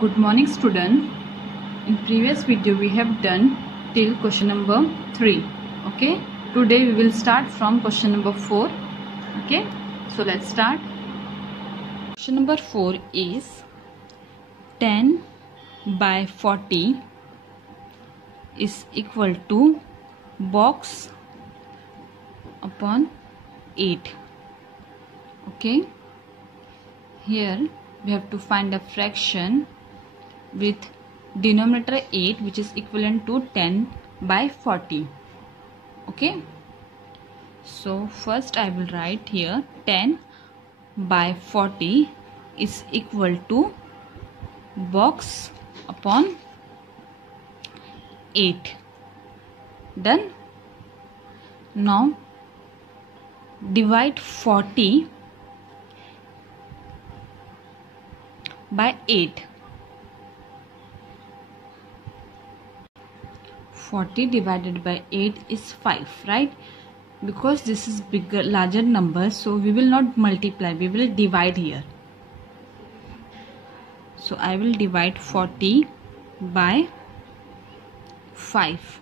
Good morning student. In previous video we have done till question number 3. Okay, today we will start from question number 4. Okay, so let's start. Question number 4 is 10 by 40 is equal to box upon 8. Okay, here we have to find a fraction with denominator 8 which is equivalent to 10 by 40. Okay, so first I will write here 10 by 40 is equal to box upon 8. Done. Now divide 40 by 8. 40 divided by 8 is 5, right? Because this is larger number, so we will not multiply, we will divide here. So I will divide 40 by 5.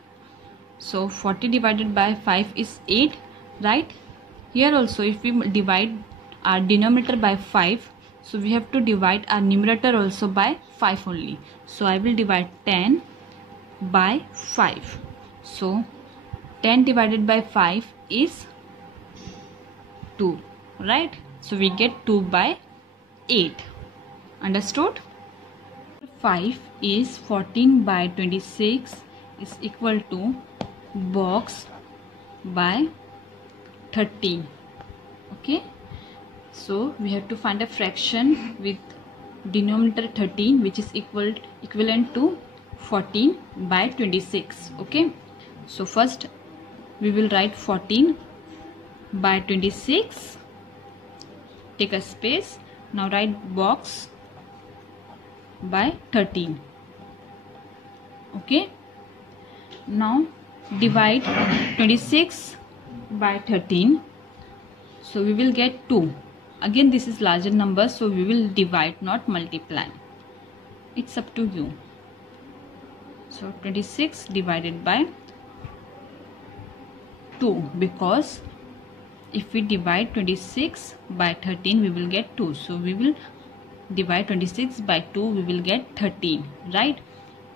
So 40 divided by 5 is 8, right? Here also if we divide our denominator by 5, so we have to divide our numerator also by 5 only. So I will divide 10 by 5. So 10 divided by 5 is 2, right? So we get 2 by 8. Understood? 5 is 14 by 26 is equal to box by 13. Okay, so we have to find a fraction with denominator 13 which is equivalent to 14 by 26. Okay, so first we will write 14 by 26, take a space, now write box by 13. Okay, now divide 26 by 13, so we will get 2. Again this is larger number, so we will divide, not multiply. It's up to you. So 26 divided by 2, because if we divide 26 by 13 we will get 2. So we will divide 26 by 2, we will get 13, right?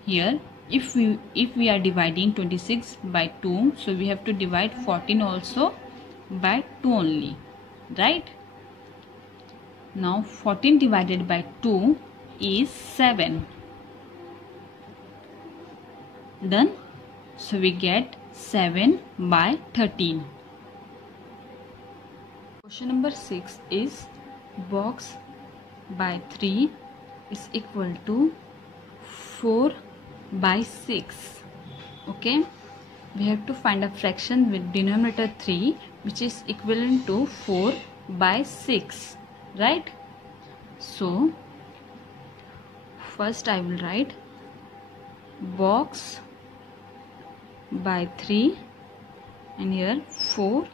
Here if we are dividing 26 by 2, so we have to divide 14 also by 2 only, right? Now 14 divided by 2 is 7. Done. So we get 7 by 13. Question number 6 is box by 3 is equal to 4 by 6. Okay, we have to find a fraction with denominator 3 which is equivalent to 4 by 6, right? So first I will write box by 3 and here 4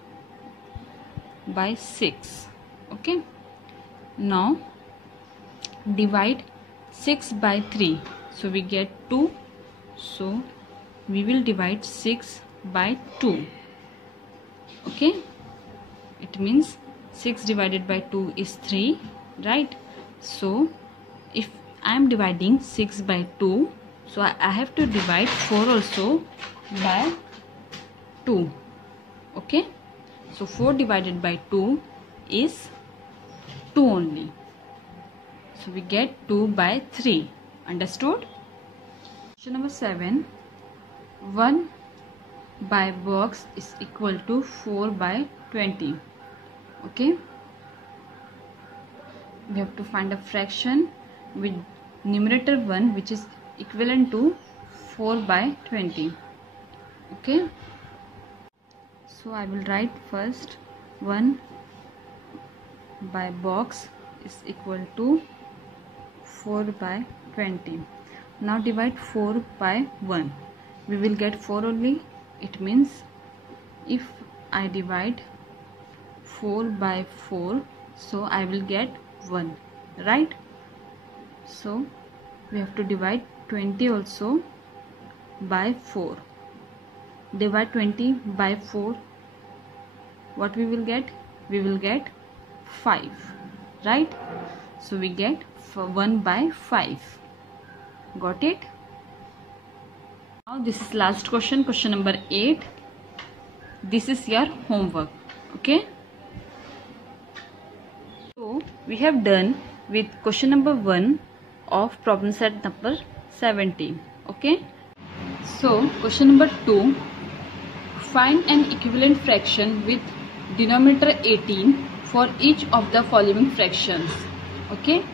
by 6. Okay, now divide 6 by 3, so we get 2, so we will divide 6 by 2. Okay, it means 6 divided by 2 is 3, right? So if I am dividing 6 by 2, so I have to divide 4 also by 2. Okay, so 4 divided by 2 is 2 only. So we get 2 by 3. Understood? Question number 7. 1 by box is equal to 4 by 20. Okay, we have to find a fraction with numerator 1 which is equivalent to 4 by 20. Okay, so I will write first 1 by box is equal to 4 by 20. Now divide 4 by 1, we will get 4 only. It means if I divide 4 by 4, so I will get 1, right? So we have to divide 20 also by 4. Divide 20 by 4. What we will get? We will get 5, right? So we get 1 by 5. Got it? Now this is last question, question number 8. This is your homework. Okay? So we have done with question number 1 of problem set number 17. Okay? So question number 2. Find an equivalent fraction with denominator 18 for each of the following fractions. Okay,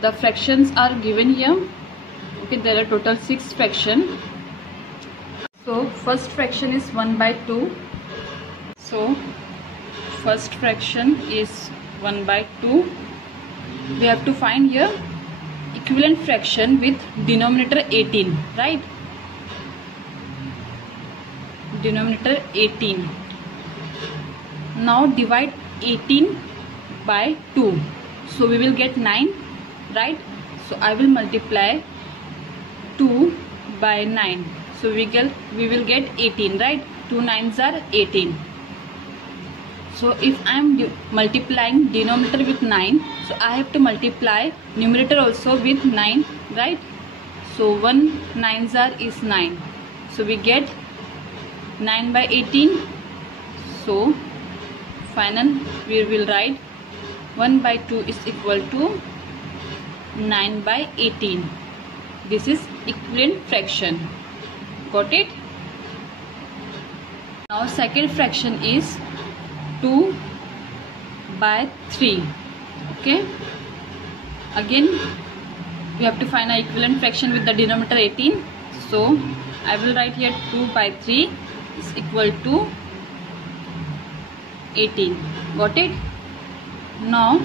the fractions are given here. Okay, there are total 6 fractions. So first fraction is 1 by 2. So first fraction is 1 by 2. We have to find here equivalent fraction with denominator 18, right? Denominator 18. Now divide 18 by 2. So we will get 9, right? So I will multiply 2 by 9. So we will get 18, right? 2 9s are 18. So if I am multiplying denominator with 9, so I have to multiply numerator also with 9, right? So 1 9s are is 9. So we get 9 by 18. So final we will write 1 by 2 is equal to 9 by 18. This is equivalent fraction. Got it? Now second fraction is 2 by 3. Okay, again we have to find an equivalent fraction with the denominator 18. So I will write here 2 by 3 is equal to 18. Got it? Now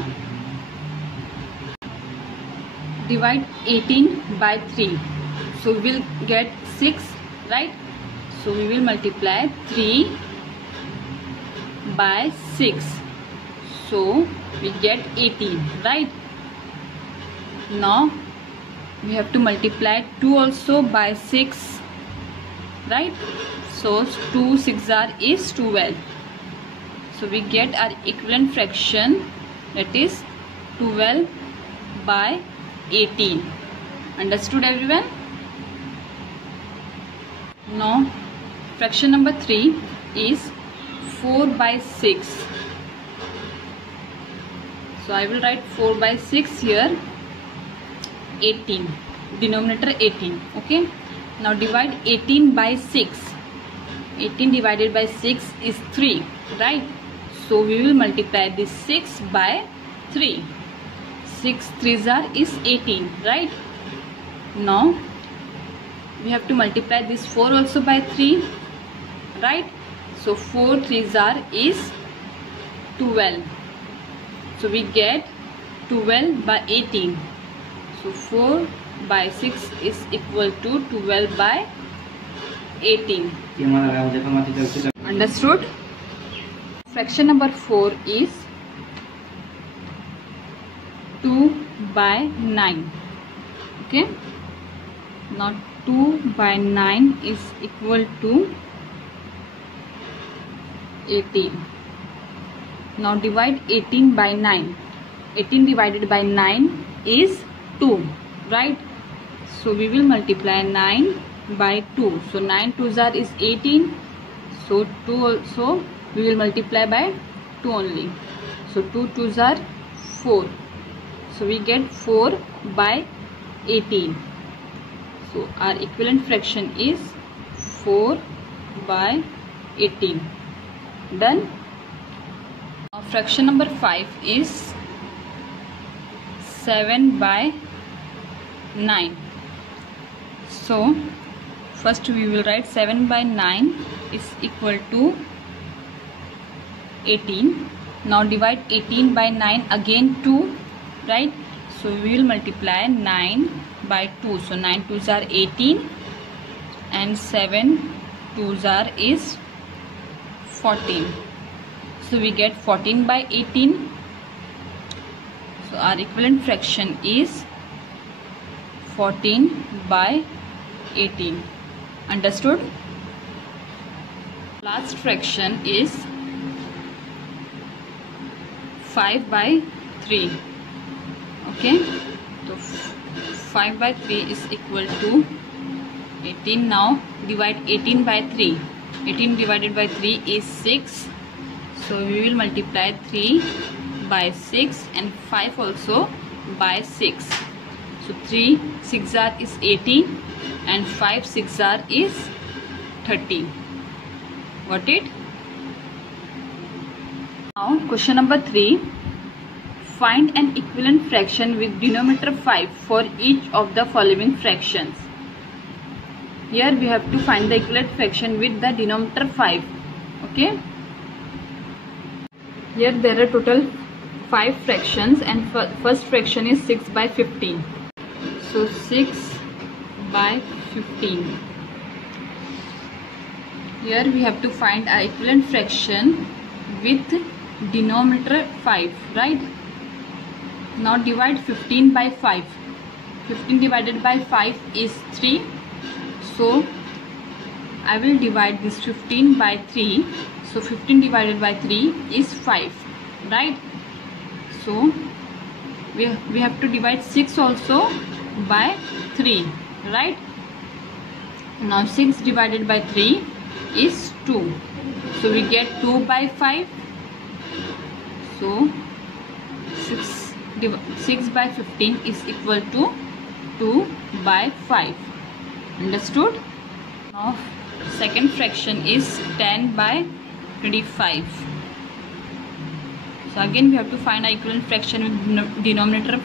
divide 18 by 3. So we will get 6, right? So we will multiply 3 by 6. So we get 18, right? Now we have to multiply 2 also by 6, right? So 2 6 are is 12. So we get our equivalent fraction, that is 12 by 18. Understood everyone? Now fraction number 3 is 4 by 6. So I will write 4 by 6 here, 18, denominator 18. Okay, now divide 18 by 6. 18 divided by 6 is 3, right? So we will multiply this 6 by 3. 6 3s are is 18, right? Now we have to multiply this 4 also by 3, right? So 4 3s are is 12. So we get 12 by 18. So 4 by 6 is equal to 12 by 18. Understood? Fraction number 4 is 2 by 9. Okay, now 2 by 9 is equal to 18. Now divide 18 by 9. 18 divided by 9 is 2, right? So we will multiply 9 by 2. So 9 2s are is 18. So 2 also we will multiply by 2 only. So 2 2s are 4. So we get 4 by 18. So our equivalent fraction is 4 by 18. Done. Now fraction number 5 is 7 by 9. So first we will write 7 by 9 is equal to 18. Now divide 18 by 9 again 2, right? So we will multiply 9 by 2. So 9 2s are 18 and 7 2s are is 14. So we get 14 by 18. So our equivalent fraction is 14 by 18. Understood? Last fraction is 5 by 3. Okay, so 5 by 3 is equal to 18. Now divide 18 by 3. 18 divided by 3 is 6. So we will multiply 3 by 6 and 5 also by 6. So 3 6r is 18 and 5 6r is 30. Got it? Now question number 3. Find an equivalent fraction with denominator 5 for each of the following fractions. Here we have to find the equivalent fraction with the denominator 5. Okay. Here there are total 5 fractions and first fraction is 6 by 15. So 6 by 15. Here we have to find an equivalent fraction with denominator 5, right? Now divide 15 by 5. 15 divided by 5 is 3. So I will divide this 15 by 3. So 15 divided by 3 is 5, right? So we have to divide 6 also by 3, right? Now 6 divided by 3 is 2. So we get 2 by 5. So 6 by 15 is equal to 2 by 5. Understood? Now second fraction is 10 by 25. So again we have to find an equivalent fraction with denominator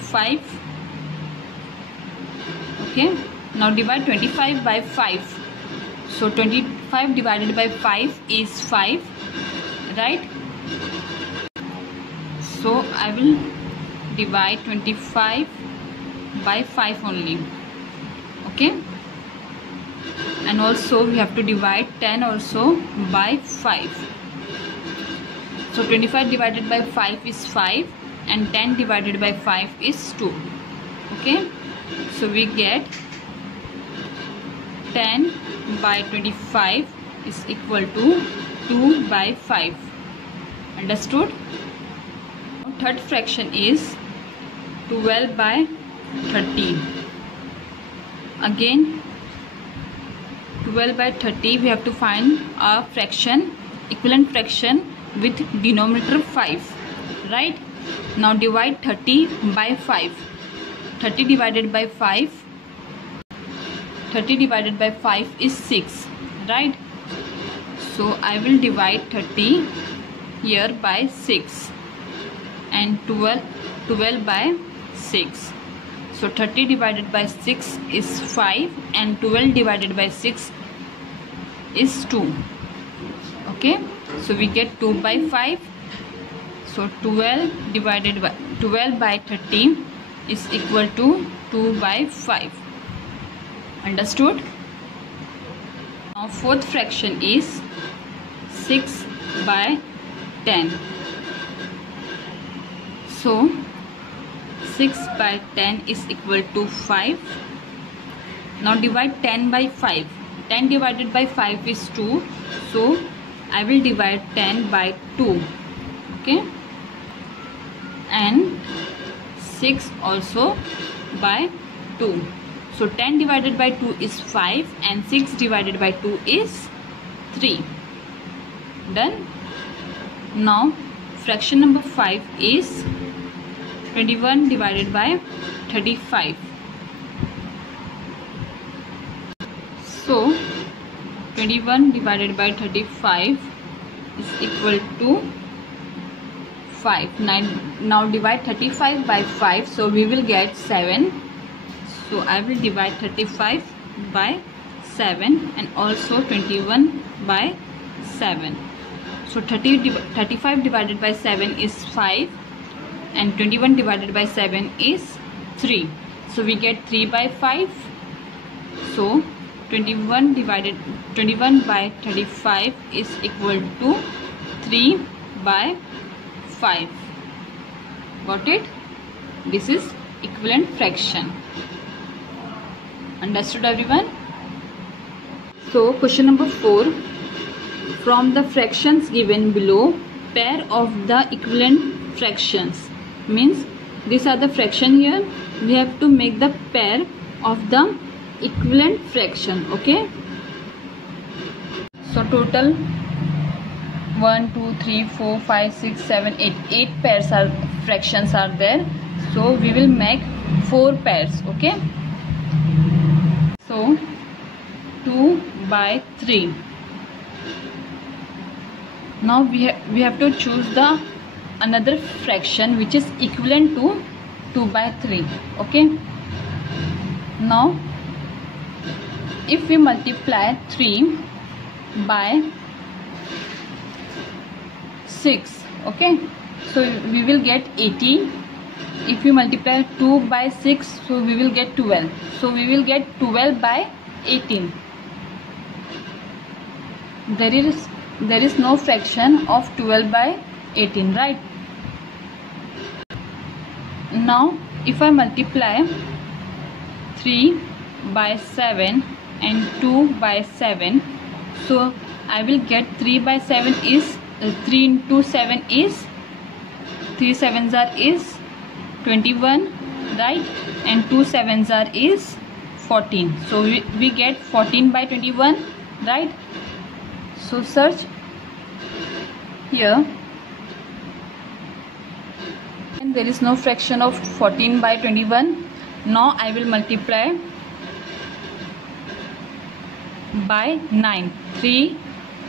5. Okay. Now divide 25 by 5. So 25 divided by 5 is 5, right? So I will divide 25 by 5 only. Okay. And also we have to divide 10 also by 5. So 25 divided by 5 is 5 and 10 divided by 5 is 2. Okay. So we get 10 by 25 is equal to 2 by 5. Understood? Third fraction is 12 by 30. Again 12 by 30 we have to find a fraction, equivalent fraction with denominator 5, right? Now divide 30 by 5. 30 divided by 5. 30 divided by 5 is 6, right? So I will divide 30 here by 6 and 12 by 6. So 30 divided by 6 is 5 and 12 divided by 6 is 2. Okay, so we get 2 by 5. So 12 by 30 is equal to 2 by 5. Understood? Now fourth fraction is 6 by 10. So 6 by 10 is equal to 5. Now divide 10 by 5. 10 divided by 5 is 2. So I will divide 10 by 2. Okay. And 6 also by 2. So 10 divided by 2 is 5 and 6 divided by 2 is 3. Done. Now fraction number 5 is 21 divided by 35. So 21 divided by 35 is equal to 5. Now divide 35 by 5. So we will get 7. So I will divide 35 by 7 and also 21 by 7. So 35 divided by 7 is 5 and 21 divided by 7 is 3. So we get 3 by 5. So 21 by 35 is equal to 3 by 5. Got it? This is equivalent fraction. Understood everyone? So question number 4. From the fractions given below, pair of the equivalent fractions. Means these are the fraction here. We have to make the pair of the equivalent fraction. Okay. So total 1, 2, 3, 4, 5, 6, 7, 8. 8 pairs are fractions are there. So we will make 4 pairs. Okay. So 2 by 3. Now we have to choose the another fraction which is equivalent to 2 by 3. Okay. Now if we multiply 3 by 6, okay, so we will get 18. If we multiply 2 by 6, so we will get 12. So we will get 12 by 18. There is no fraction of 12 by 18, right? Now if I multiply 3 by 7 and 2 by 7, so I will get 3 by 7 is 3 into 7 is 3 sevens are is 21, right? And 2 sevens are is 14. So we get 14 by 21, right? So search here, and there is no fraction of 14 by 21. Now I will multiply by 9. 3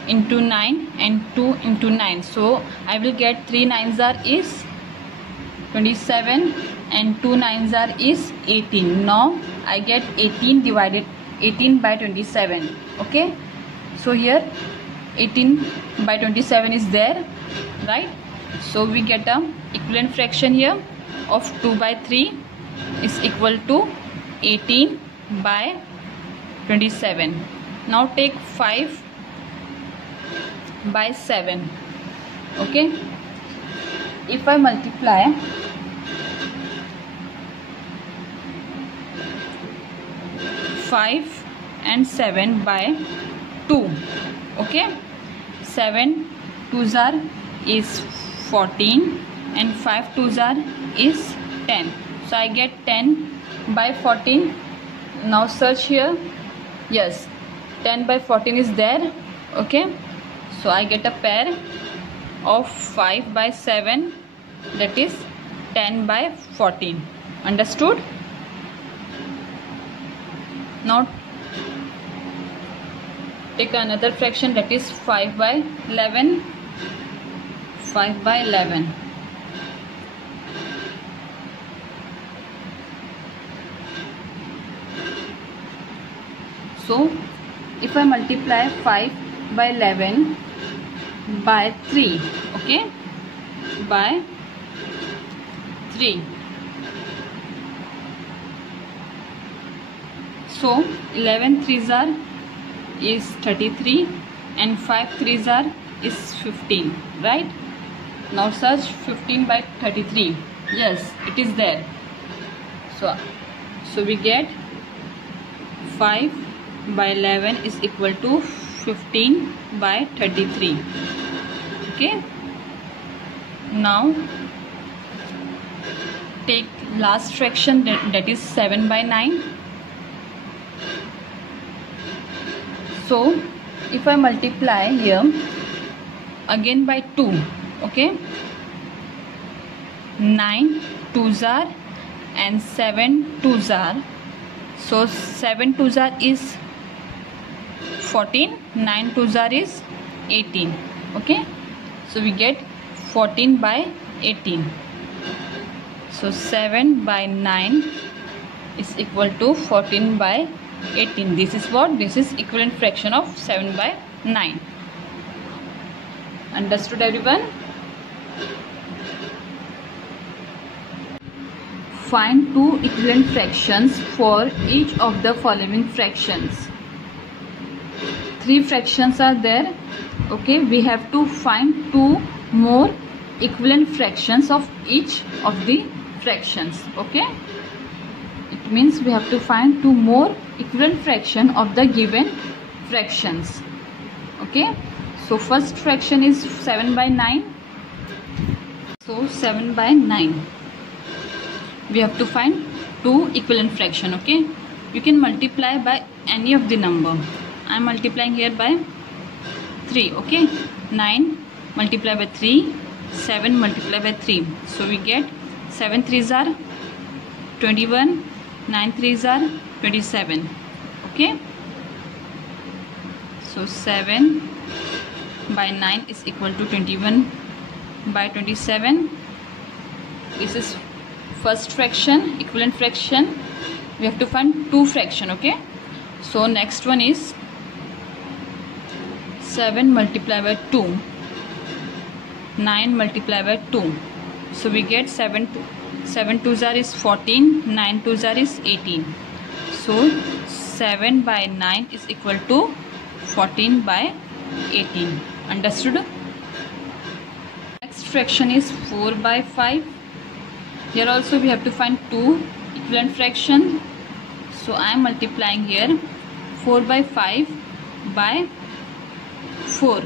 into 9 and 2 into 9. So I will get 3 nines are is 27 and 2 nines are is 18. Now I get 18 by 27. Okay. So here 18 by 27 is there, right? So we get a equivalent fraction here of 2 by 3 is equal to 18 by 27. Now take 5 by 7. Okay. If I multiply 5 and 7 by 2, okay, 7 twos are is 14 and 5 twos are is 10. So I get 10 by 14. Now search here. Yes, 10 by 14 is there. Okay. So I get a pair of 5 by 7, that is 10 by 14. Understood? Now take another fraction, that is 5 by 11. 5 by 11. So if I multiply 5 by 11 by 3, okay, by 3, so 11 threes are is 33 and 5 threes are is 15, right? Now search 15 by 33. Yes, it is there. So we get 5 by 11 is equal to 15 by 33. Okay. Now take last fraction, that is 7 by 9. So if I multiply here again by 2, okay, 9 twos are and 7 twos are, so 7 twos are is 14, 9 twos are is 18. Okay, so we get 14 by 18. So 7 by 9 is equal to 14 by 18. This is what? This is equivalent fraction of 7 by 9. Understood everyone? Find two equivalent fractions for each of the following fractions. 3 fractions are there. Okay, we have to find 2 more equivalent fractions of each of the fractions. Okay, means we have to find two more equivalent fraction of the given fractions. Okay, so first fraction is 7 by 9. So 7 by 9. We have to find two equivalent fraction. Okay, you can multiply by any of the number. I am multiplying here by 3. Okay, 9 multiply by 3, 7 multiply by 3. So we get 7 3s are 21, 9 3s are 27. Okay, so 7 by 9 is equal to 21 by 27. This is first fraction, equivalent fraction. We have to find two fraction. Okay, so next one is 7 multiplied by 2, 9 multiplied by 2. So we get 7 2s are is 14, 9 2s are is 18. So 7 by 9 is equal to 14 by 18. Understood? Next fraction is 4 by 5. Here also we have to find two equivalent fraction. So I am multiplying here 4 by 5 by 4.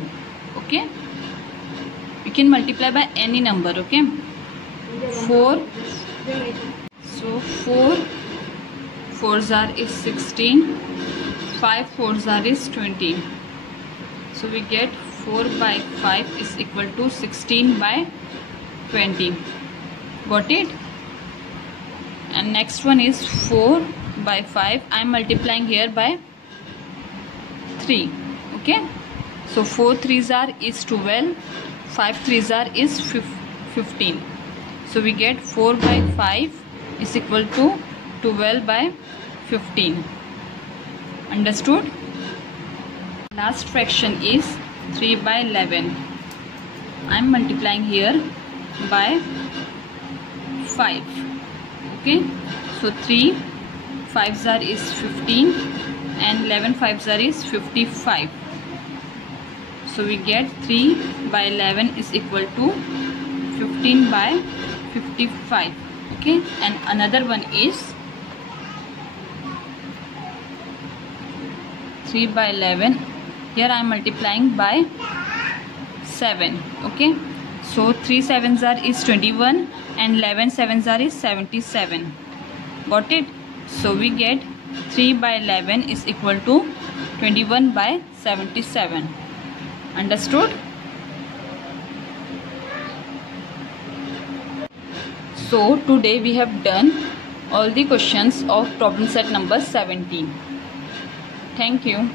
Okay, you can multiply by any number. Okay, 4. So 4 4s are is 16, 5 4s are is 20. So we get 4 by 5 is equal to 16 by 20. Got it? And next one is 4 by 5. I am multiplying here by 3. Okay, so 4 3s are is 12, 5 3s are is 15. So we get 4 by 5 is equal to 12 by 15. Understood? Last fraction is 3 by 11. I am multiplying here by 5. Okay, so 3 5s are is 15 and 11 5s are is 55. So we get 3 by 11 is equal to 15 by 55. Okay, and another one is 3 by 11. Here I am multiplying by 7. Okay, so 3 7s are is 21 and 11 7s are is 77. Got it? So we get 3 by 11 is equal to 21 by 77. Understood? So today we have done all the questions of problem set number 17. Thank you.